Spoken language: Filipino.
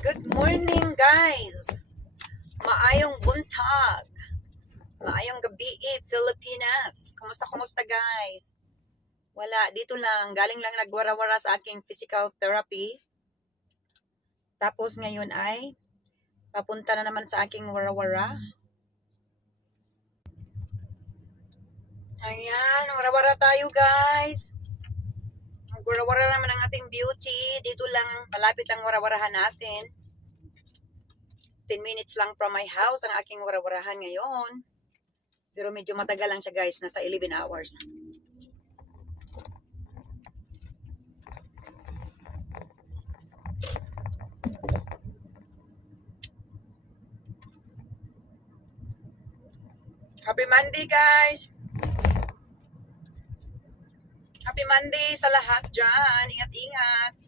Good morning, guys. Maayong buntag. Maayong gabi, Pilipinas. Kumusta, guys? Wala, dito lang. Galing lang nagwara-wara sa aking physical therapy. Tapos ngayon ay papunta na naman sa aking wara-wara. Ayan, wara-wara tayo, guys. Wara-wara naman ang ating beauty. Dito lang, malapit ang wara-warahan natin. 10 minutes lang from my house ang aking wara-warahan ngayon. Pero medyo matagal lang siya, guys. Nasa 11 hours. Happy Monday, guys! Happy Monday sa lahat dyan. Ingat-ingat.